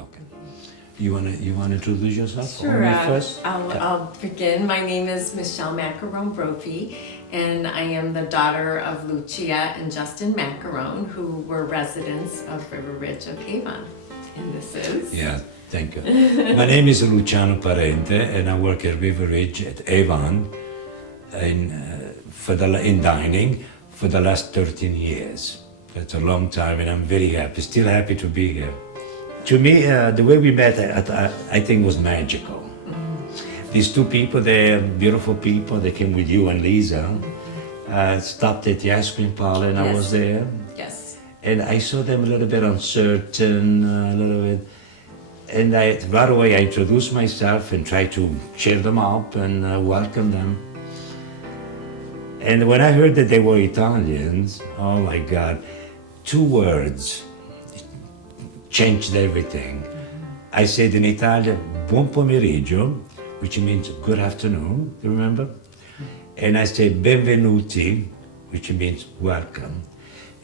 Okay. You wanna introduce yourself? Sure. First? I'll begin. My name is Michelle Macaron Brophy, and I am the daughter of Lucia and Justin Macaron, who were residents of River Ridge of Avon. And this is? Yeah, thank you. My name is Luciano Parente, and I work at River Ridge at Avon in dining for the last 13 years. That's a long time, and I'm very happy, still happy to be here. To me, the way we met, I think was magical. Mm-hmm. These two people, they're beautiful people. They came with you and Lisa. Stopped at the ice cream parlor, and yes. I was there. Yes. And I saw them a little bit uncertain, a little bit. And right away, I introduced myself and tried to cheer them up and welcome them. And when I heard that they were Italians, oh my God, 2 words changed everything. I said in Italian, buon pomeriggio, which means good afternoon, you remember? And I said benvenuti, which means welcome.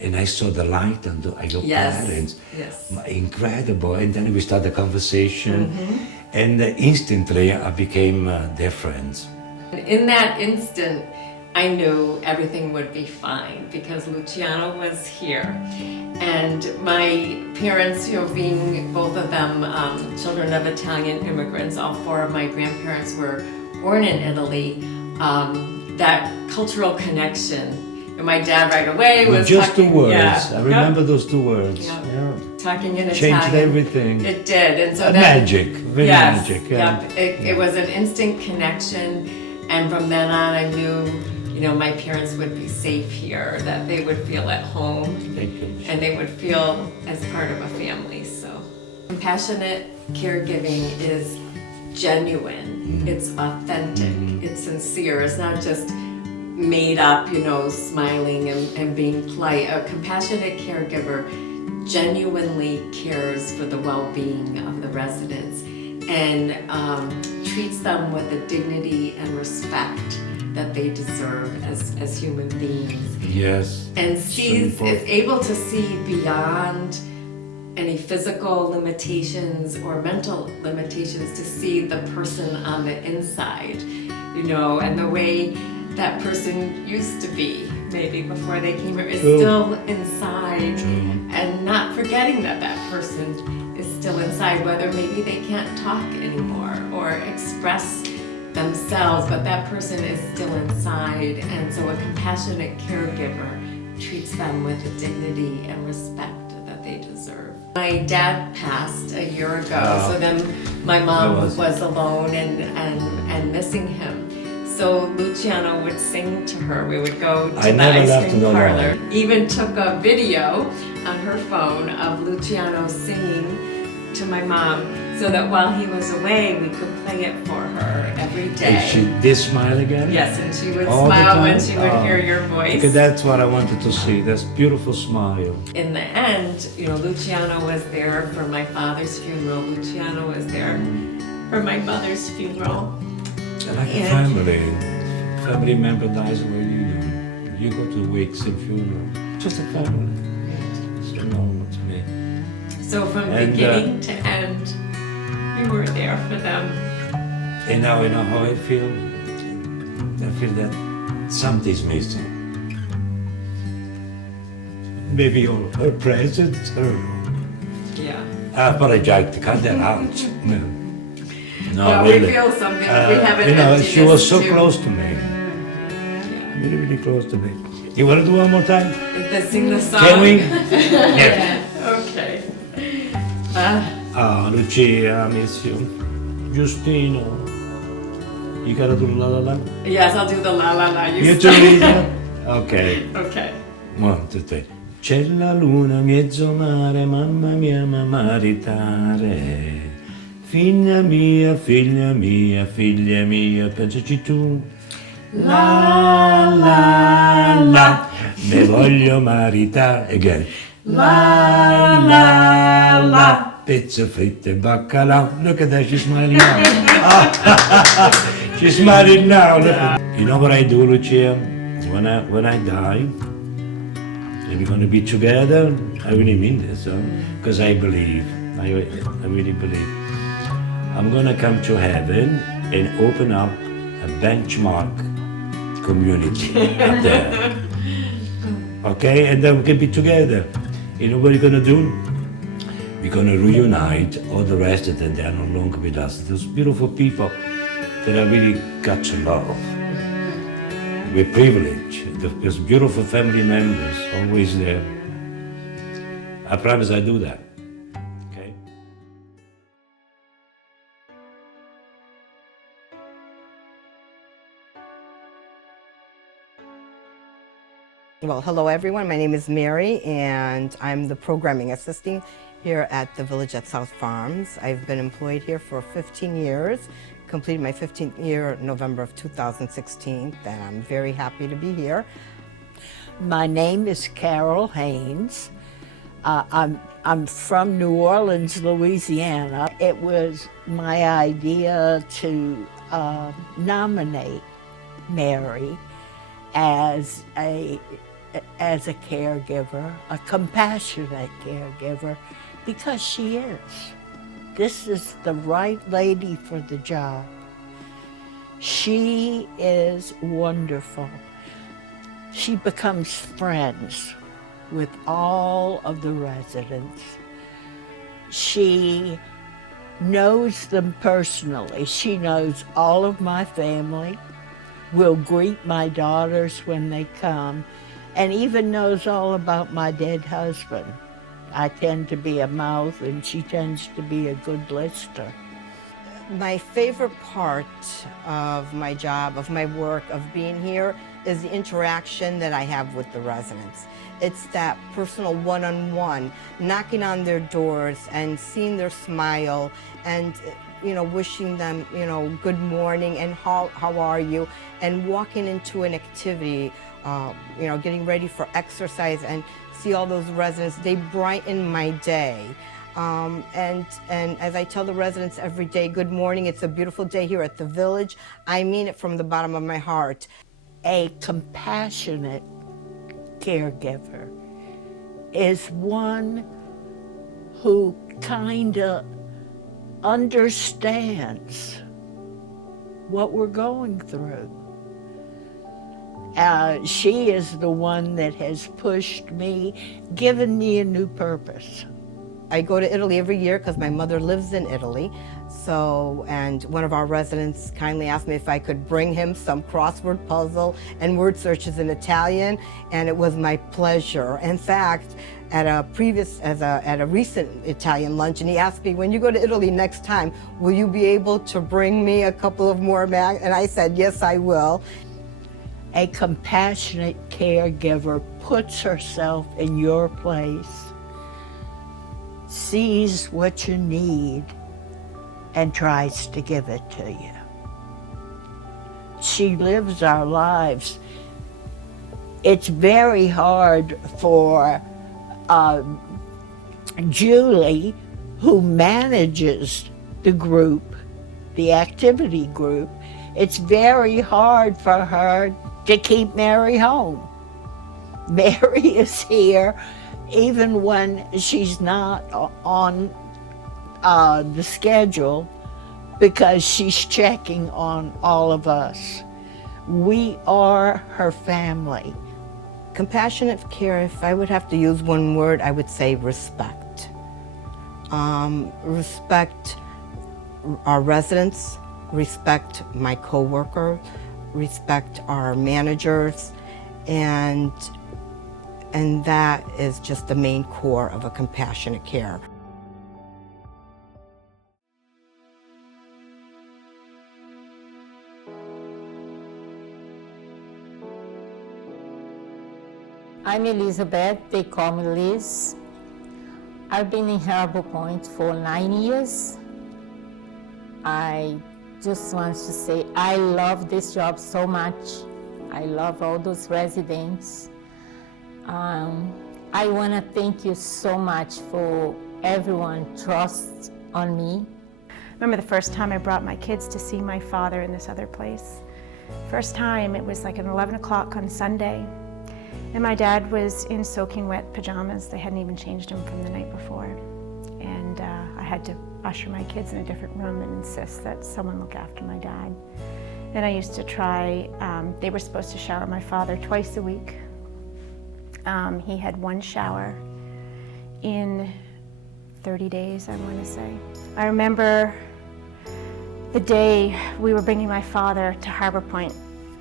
And I saw the light on your yes. parents. Yes. Incredible. And then we started a conversation. Mm-hmm. And instantly I became their friends. In that instant, I knew everything would be fine because Luciano was here. And my parents, being both of them children of Italian immigrants, all 4 of my grandparents were born in Italy, that cultural connection. And my dad right away was just talking, 2 words. Yeah, I remember those 2 words. Yeah. Yeah. Talking in Changed Italian. everything. It did. And so magic, very yes, magic. Yeah. Yep. It was an instant connection. And from then on, I knew my parents would be safe here, that they would feel at home. Thank you. And they would feel as part of a family. So compassionate caregiving is genuine, it's authentic, it's sincere. It's not just made up, smiling and being polite. A compassionate caregiver genuinely cares for the well-being of the residents and treats them with the dignity and respect that they deserve as human beings. Yes. And is able to see beyond any physical limitations or mental limitations, to see the person on the inside, and the way that person used to be, maybe before they came here, is still inside, and not forgetting that that person is still inside, whether maybe they can't talk anymore or express themselves, but that person is still inside. And so a compassionate caregiver treats them with the dignity and respect that they deserve. My dad passed a year ago, so then my mom was alone and missing him. So Luciano would sing to her. We would go to the ice cream parlor. Even took a video on her phone of Luciano singing to my mom, so that while he was away, we could play it for her every day. And she did smile again? Yes, and she would all smile when she would hear your voice. Okay, that's what I wanted to see, this beautiful smile. In the end, Luciano was there for my father's funeral. Luciano was there for my mother's funeral. Like a family member dies where you do. You go to wakes and funerals. Just a family. It's normal to me. So from beginning to end, we were there for them. And now you know how I feel? I feel that something's missing. Maybe her presence, Yeah. I apologize to cut that out. No, well, really. We feel something. We have an she was so too. Close to me. Yeah. Really, really close to me. You want to do one more time? Let's sing the song. Can we? Yeah. Okay. Lucia, I miss you. Giustino, you gotta do la la la? Yes, I'll do the la la la. You too, Lisa? Okay. Okay. 1, 2, 3. C'è la luna, mezzo mare, mamma mia, ma maritare. Figlia mia, figlia mia, figlia mia, pensaci tu. La la la, me voglio maritare. Again. La la la. Pizza fritte e baccalà. Look at that, she's smiling now. She's smiling now. Yeah. You know what I do, Lucia? When I die, and we're gonna be together, I really mean this, because I believe I really believe. I'm gonna come to heaven and open up a benchmark community up there. Okay, and then we can be together. You know what we're gonna do? We're gonna reunite all the residents that are no longer with us. Those beautiful people that I really got to love. We're privileged. Those beautiful family members always there. I promise I do that. Okay. Well, hello everyone. My name is Mary, and I'm the programming assistant here at the Village at South Farms. I've been employed here for 15 years, completed my 15th year November of 2016, and I'm very happy to be here. My name is Carol Haynes. I'm from New Orleans, Louisiana. It was my idea to nominate Mary as a caregiver, a compassionate caregiver, because she is. This is the right lady for the job. She is wonderful. She becomes friends with all of the residents. She knows them personally. She knows all of my family, will greet my daughters when they come, and even knows all about my dead husband. I tend to be a mouth, and she tends to be a good listener. My favorite part of my job, of my work, of being here, is the interaction that I have with the residents. It's that personal one-on-one, knocking on their doors and seeing their smile and wishing them, good morning and how are you, and walking into an activity, getting ready for exercise and see all those residents. They brighten my day. And as I tell the residents every day, good morning, it's a beautiful day here at the Village. I mean it from the bottom of my heart. A compassionate caregiver is one who kind of understands what we're going through. She is the one that has pushed me, given me a new purpose. I go to Italy every year because my mother lives in Italy. And one of our residents kindly asked me if I could bring him some crossword puzzle and word searches in Italian, and it was my pleasure. In fact, at a recent Italian luncheon, he asked me, when you go to Italy next time, will you be able to bring me a couple of more bags? And I said, yes, I will. A compassionate caregiver puts herself in your place, sees what you need, and tries to give it to you. She lives our lives. It's very hard for Julie, who manages the group, the activity group. It's very hard for her to keep Mary home. Mary is here even when she's not on the schedule, because she's checking on all of us. We are her family. Compassionate care, if I would have to use one word, I would say respect. Respect our residents, respect my coworker, respect our managers, and that is just the main core of a compassionate care. I'm Elizabeth, they call me Liz. I've been in Harbor Point for 9 years. I just want to say I love this job so much. I love all those residents. I want to thank you so much for everyone trust on me. I remember the first time I brought my kids to see my father in this other place. First time, it was like at 11 o'clock on Sunday. And my dad was in soaking wet pajamas. They hadn't even changed him from the night before. And had to usher my kids in a different room and insist that someone look after my dad. And I used to try, they were supposed to shower my father twice a week. He had one shower in 30 days, I want to say. I remember the day we were bringing my father to Harbor Point.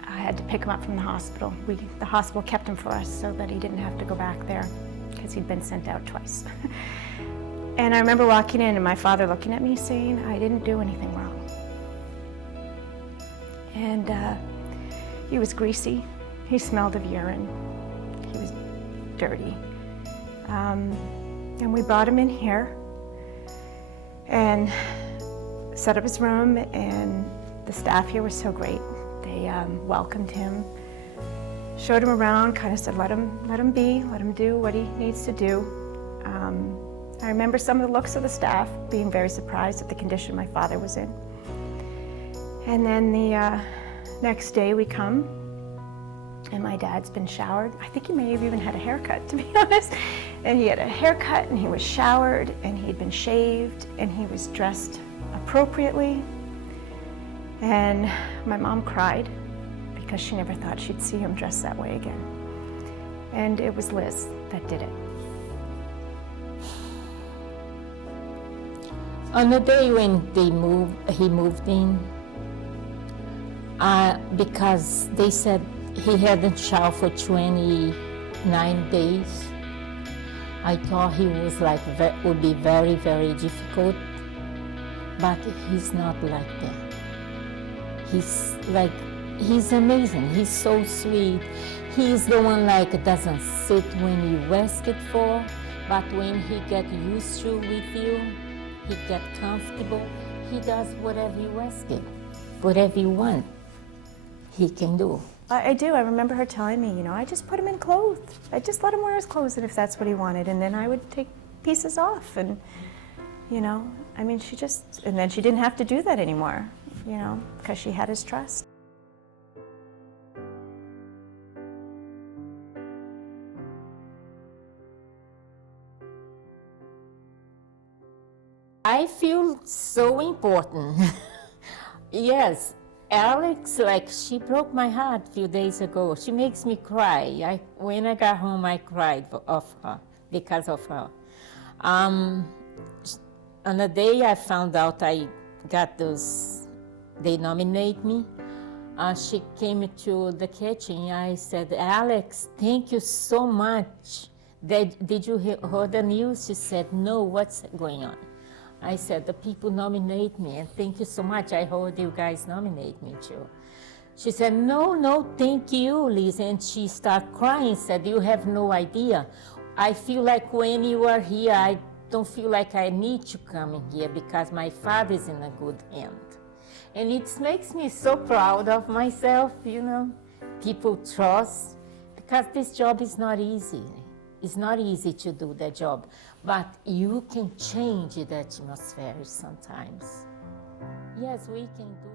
I had to pick him up from the hospital. The hospital kept him for us so that he didn't have to go back there because he'd been sent out twice. And I remember walking in and my father looking at me saying, I didn't do anything wrong. And he was greasy. He smelled of urine. He was dirty. And we brought him in here and set up his room, and the staff here was so great. They welcomed him, showed him around, kind of said, let him be, let him do what he needs to do. I remember some of the looks of the staff being very surprised at the condition my father was in. And then the next day we come, and my dad's been showered. I think he may have even had a haircut, to be honest. And he had a haircut, and he was showered, and he'd been shaved, and he was dressed appropriately. And my mom cried because she never thought she'd see him dressed that way again. And it was Liz that did it. On the day when he moved in, because they said he hadn't showered for 29 days, I thought he was would be very, very difficult, but he's not like that. He's amazing. He's so sweet. He's the one doesn't sit when you ask it for, but when he get used to with you, he get comfortable. He does whatever you ask him, whatever you want, he can do. I do. I remember her telling me, I just put him in clothes. I just let him wear his clothes, and if that's what he wanted, and then I would take pieces off, and I mean, and then she didn't have to do that anymore, because she had his trust. I feel so important. Yes, Alex, she broke my heart a few days ago. She makes me cry. When I got home, I cried because of her. On the day I found out I got they nominate me, she came to the kitchen. I said, Alex, thank you so much. Did you hear the news? She said, no, what's going on? I said, the people nominate me, and thank you so much. I heard you guys nominate me too. She said, no, thank you, Liz. And she started crying, said, you have no idea. I feel like when you are here, I don't feel like I need to come in here because my father is in a good hand. And it makes me so proud of myself, People trust, because this job is not easy. It's not easy to do the job, but you can change the atmosphere sometimes. Yes, we can do.